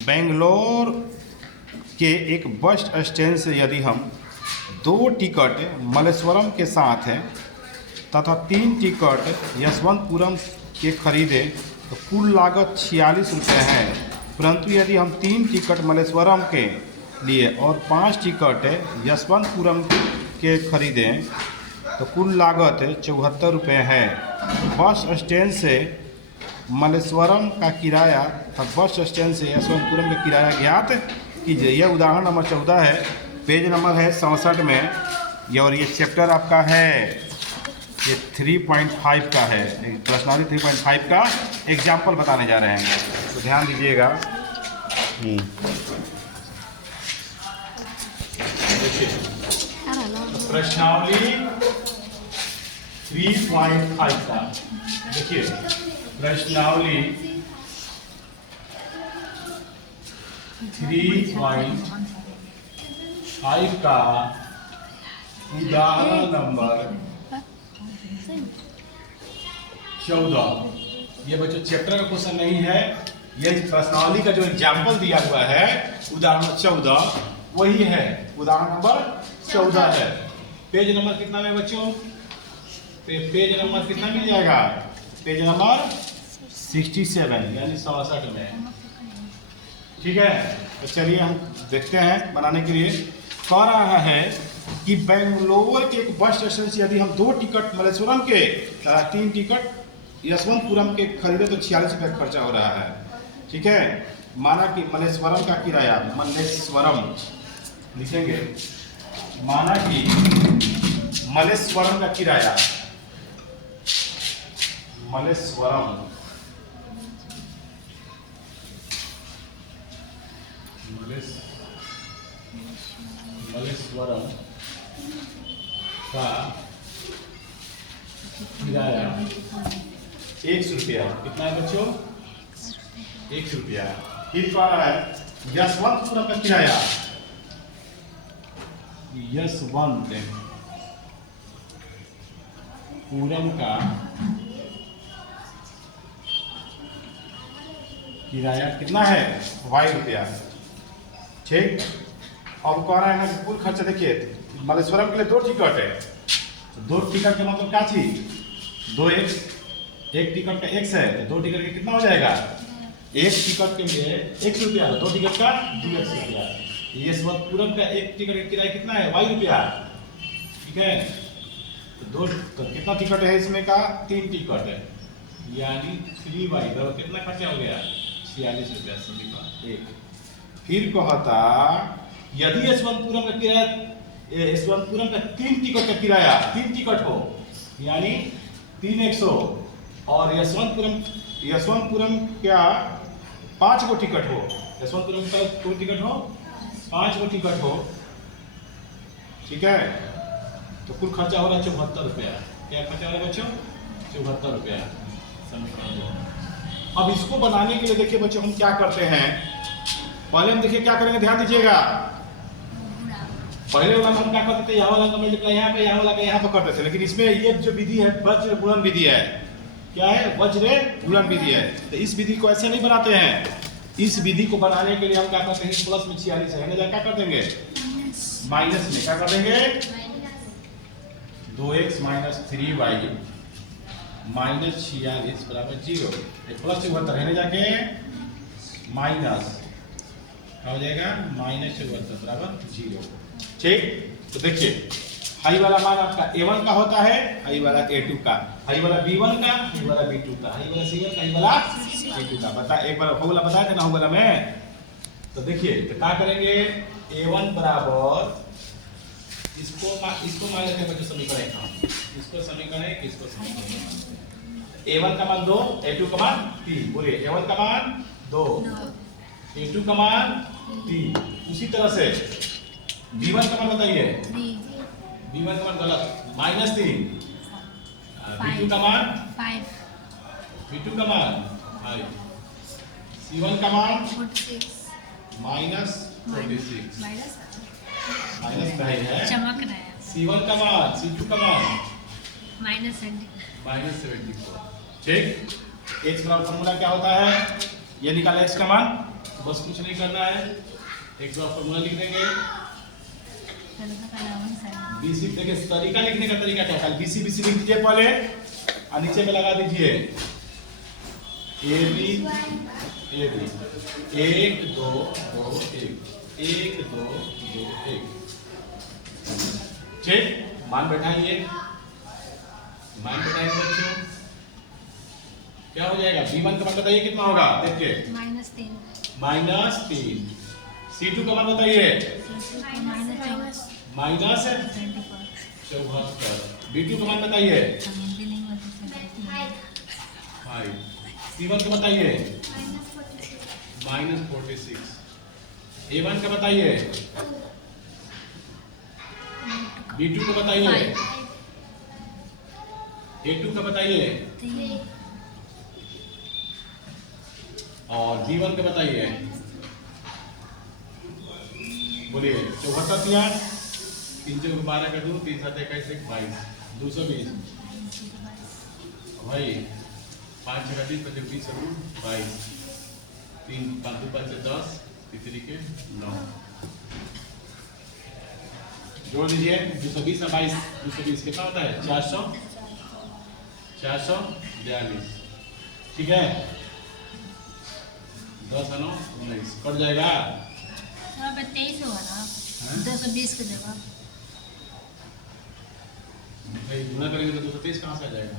बेंगलोर के एक bus stand से यदि हम 2 टिकट मल्लेश्वरम के साथ हैं तथा 3 टिकट यशवंतपुरम के खरीदें तो कुल लागत 46 रुपये है। परंतु यदि हम 3 टिकट मल्लेश्वरम के लिए और 5 टिकट यशवंतपुरम के खरीदें तो कुल लागत 74 रुपये है। बस स्टैंड से मल्लेश्वरम का किराया तथा बस स्टैंड से यशवंतपुरम का किराया ज्ञात कीजिए। यह उदाहरण नंबर 14 है, पेज नंबर है 67 में। और ये चैप्टर आपका है, ये 3.5 का है, प्रश्नावली 3.5 का एग्जाम्पल बताने जा रहे हैं, तो ध्यान दीजिएगा। देखिए प्रश्नावली 3.5 का, देखिए प्रश्नावली 3.5 का उदाहरण नंबर 14। ये बच्चों चैप्टर का क्वेश्चन नहीं है, ये प्रश्नावली का जो एग्जाम्पल दिया हुआ है उदाहरण 14 वही है, उदाहरण नंबर 14 है। पेज नंबर कितना है बच्चों? पेज नंबर कितना मिल जाएगा? पेज नंबर 67 यानी 67 में। ठीक है, तो चलिए हम देखते हैं बनाने के लिए। कह रहा है कि बेंगलोर के एक बस स्टेशन से यदि हम 2 टिकट मल्लेश्वरम के 3 टिकट यशवंतपुरम के खरीदे तो 46 रुपये खर्चा हो रहा है। ठीक है, माना कि मल्लेश्वरम का किराया, मल्लेश्वरम लिखेंगे, माना कि मल्लेश्वरम का किराया, मल्लेश्वरम का किराया 100 रुपया। कितना है बच्चों? 100 रुपया। फिर कह रहा है यशवंतपुरम का किराया, यशवंतपुरम का किराया कितना है? 22 रुपया। ठीक, अब कह रहा है ना कुल खर्चा। देखिए मल्लेश्वरम के लिए 2 टिकट है, तो 2 टिकट का मतलब क्या चीज? 2x, एक टिकट का x है तो 2 टिकट का कितना हो जाएगा? एक टिकट के लिए 100 रुपया, 2 टिकट का 2x रुपया। यशवंतपुरम का एक टिकट का किराया कितना है? 22 रुपया। ठीक है, तो कितना टिकट है इसमें का? 3 टिकट है, यानी 3y कितना खर्चा हो गया? 46 रुपया समीकरण 1। फिर कहता यदि यशवंतपुरम का किराया, यशवंतपुरम का 3 टिकट का किराया, 3 टिकट हो यानी 3x हो, और यशवंतपुरम क्या 5 गो टिकट हो, यशवंतपुरम का कोई टिकट हो 5 गो टिकट हो। ठीक है, तो कुल खर्चा हो रहा है 74 रुपया। क्या खर्चा हो रहा है बच्चों? 74 रुपया समीकरण 2। अब इसको बनाने के लिए देखिए बच्चों हम क्या करते हैं, पहले हम देखिए क्या करेंगे, ध्यान दीजिएगा। पहले वाला हम क्या करते थे, यहाँ वाला का मल्टीप्लाई यहाँ पे, यहाँ वाला का यहाँ पे करते थे, लेकिन इसमें ये जो विधि है वज्र गुणन विधि है। क्या है? वज्र गुणन विधि है। तो इस विधि को ऐसे नहीं बनाते हैं। इस विधि को बनाने के लिए हम क्या करते हैं, प्लस में 46 है, क्या कर देंगे? माइनस में क्या कर देंगे? 2x माइनस 3y माइनस 46 बराबर 0। प्लस 74 रहने जाके माइनस हो जाएगा माइनस 74 बराबर 0। ठीक, तो देखिए हाई वाला मान आपका a1 का होता है, हाई वाला a2 का, हाई वाला b1 का, हाई वाला b2 का, हाई वाला c1 का, हाई वाला c2 का। बता एक बार हो वाला बताया था ना, हो वाला में। तो देखिए तो क्या करेंगे, a1 बराबर इसको मान लेते हैं बच्चों समीकरण 1, इसको समीकरण 1, इसको समीकरण 1। a1 का मान 2, a2 का मान 3। बोलिए a1 का मान 2, a2 का मान 3। उसी तरह से b1 का मान बताइए, b1 का मान गलत, -3। b2 का मान 5, b2 का मान 5, c1 का मान 46, -46 माइनस में है, चमक रहा है। c1 का मान, c2 का मान -74। ठीक, x बराबर फॉर्मूला क्या होता है? ये निकाला x का मान बस कुछ नहीं करना है, एक बार फॉर्मूला लिख देंगे। बीसी देखिए तरीका लिखने का तरीका क्या है, बीसी बीसी लिख दीजिए पहले और नीचे में लगा दीजिए ए बी 1 2 2 1 1 2 2 1। ठीक, मान बैठाइए, मान बैठाइए बच्चों, क्या हो जाएगा? b1 का मान बताइए कितना होगा, देखिए -3। c2 का मान बताइए -74। b2 का मान बताइए 5। c1 का बताइए -46। a1 का बताइए, b2 का बताइए, a2 का बताइए और b1 का बताइए। बोलिए 74 दिया, 3 चौके 12 का 2, 3 7 21 22 220 भाई 5 6 30 25 20 22 3 5 2 5 10 तीसरी के 9 जोड़ दीजिए 220 और 22 220 कितना होता है 442। ठीक है, 10 9 19 कट जाएगा। 23 होगा ना 220 की जगह भाई गुणा करेंगे तो 223 कहाँ से आ जाएगा?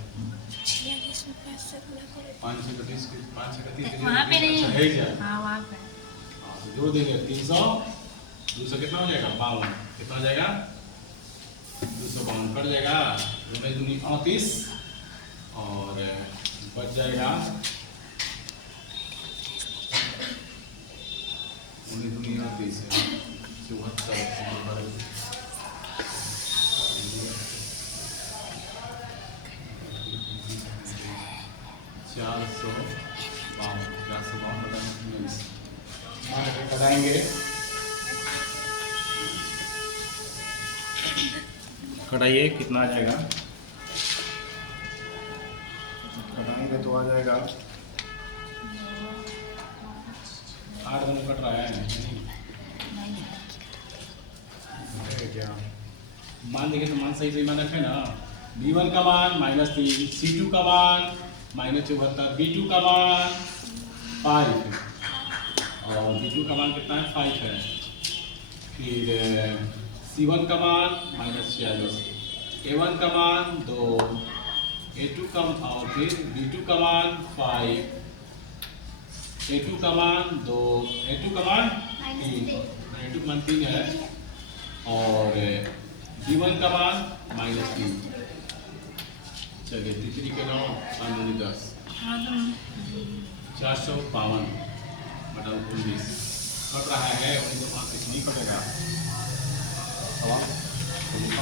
530 वहाँ पे नहीं है क्या? हाँ वहाँ पे तो जोड़ देंगे 300 200 कितना हो जाएगा 52। कितना हो जाएगा 252 कट जाएगा 2 दूनी 38 और बच जाएगा 19 दूनी 38 74। 452 कटाएंगे, कटाइए कितना आ जाएगा? कटाएंगे तो आ जाएगा 8 दोनों कट रहा है क्या? मान देंगे तो मान सही सही मान रखें ना। b1 का मान -3, c2 का मान -74, b2 का मान 5 और b2 का मान कितना है 5 है। फिर c1 का मान -46, a1 का मान 2, a2 का और फिर b2 का मान 5, a2 का मान 2, a2 का मान 3, a2 का मान 3 है और b1 का मान -3। चलिए तीसरी के 9 5 दूनी 10 452 बटा 19 कट रहा है। 19 तो 5 नहीं कटेगा।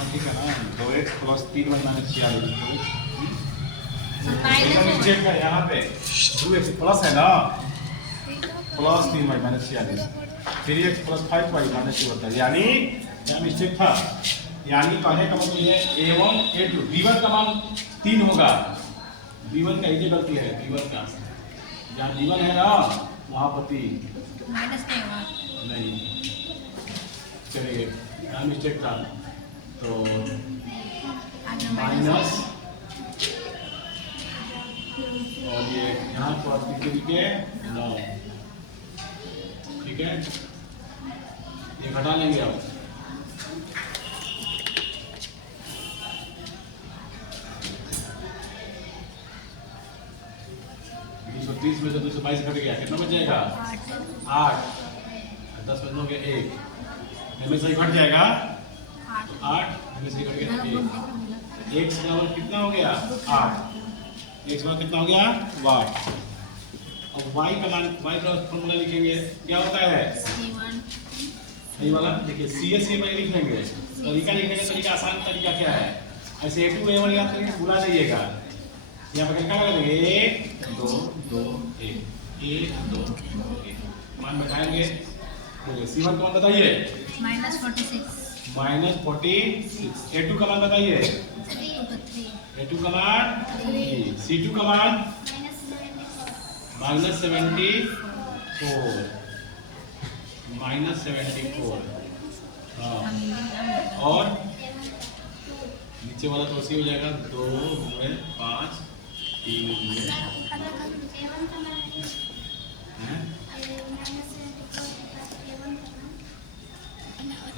ठीक है ना, 2x + 3 - 46 चेक है यहाँ पे 2x प्लस है ना +3 - 46 3x + 5y - 74 यानी क्या मिस्टेक था? यानी कहने का मतलब ये a1 a2 b1 का मान 3 होगा। b1 का ये गलती है, b1 का जहाँ b1 है ना वहाँ पर 3 नहीं। चलिए क्या मिस्टेक था तो माइनस और ये यहाँ पर के 9। ठीक है, ये घटा लेंगे अब। में से 222 घट गया, कितना बच जाएगा 8। 10 में हो गया 1, हमें सही घट जाएगा 8, हमें सही घट गया 1। एक से बराबर कितना हो गया 8, एक से बराबर कितना हो गया वाट। अब y का मान y का फॉर्मूला लिखेंगे, क्या होता है ये वाला देखिए CSA में लिख लेंगे। तरीका लिखने का तरीका आसान तरीका क्या है, ऐसे A2 A1 याद करके भुला जाइएगा। यहाँ पर क्या लगा देंगे 1 2 2 1 1 2 2 1 मान बैठाएंगे। C1 का मान बताइए -46, A2 का मान बताइए A2 का मान 3, C2 का मान -74 -74। हाँ, और नीचे वाला तो उसी हो जाएगा 2 गुणे 5 3 गुणे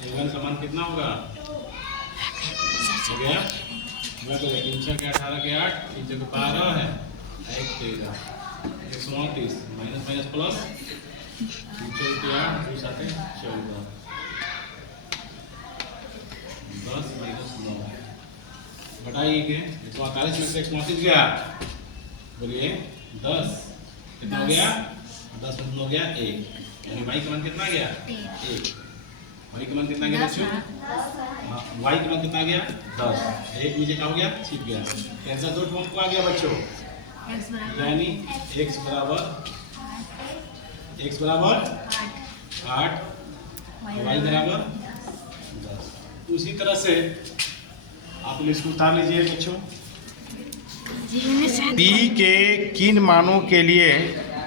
A1 समान कितना होगा? हो गया? मैं तो 3 6 के 18 के 8 3 6 के 12 है 1 13 129 माइनस माइनस प्लस 3 6 के 8 2 7 14 10 माइनस 9 घटाइए के 148 में से 129 गया, बोलिए 10 कितना हो गया? 10 में हो गया 1, यानी y का मान कितना गया? 1। y का मान कितना गया बच्चों? y का मान कितना गया? 10। 1 नीचे का हो गया? छिप गया। आंसर दो फॉर्म को आ गया बच्चों, यानी x बराबर 8 y बराबर 10। उसी तरह से आप इसको उतार लीजिए बच्चों। p के किन मानों के लिए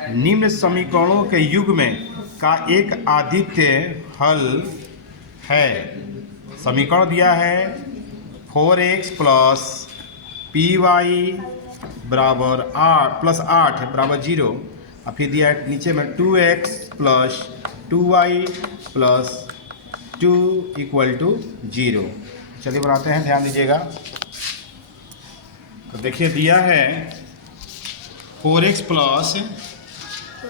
निम्न समीकरणों के युग्म का एक आदित्य हल है। समीकरण दिया है 4x प्लस py बराबर 8 बराबर 0, और फिर दिया है नीचे में 2x plus 2y plus 2 equal to 0। चलिए बनाते हैं, ध्यान दीजिएगा। तो देखिए दिया है 4x प्लस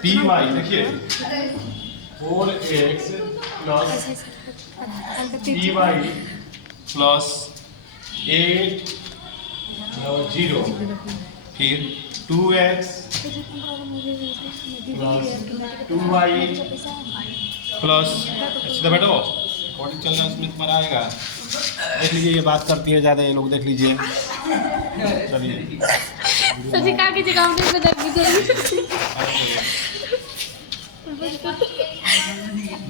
py, देखिए 4x प्लस py प्लस 8 0, फिर 2x प्लस 2y प्लस, सीधा बैठो रिकॉर्डिंग चल रहा है उसमें तुम्हारा आएगा, देख लीजिए ये बात करती है ज़्यादा, ये लोग देख लीजिए। चलिए सचिका की जगह में बदल दीजिए।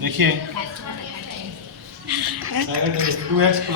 देखिए 2x प्लस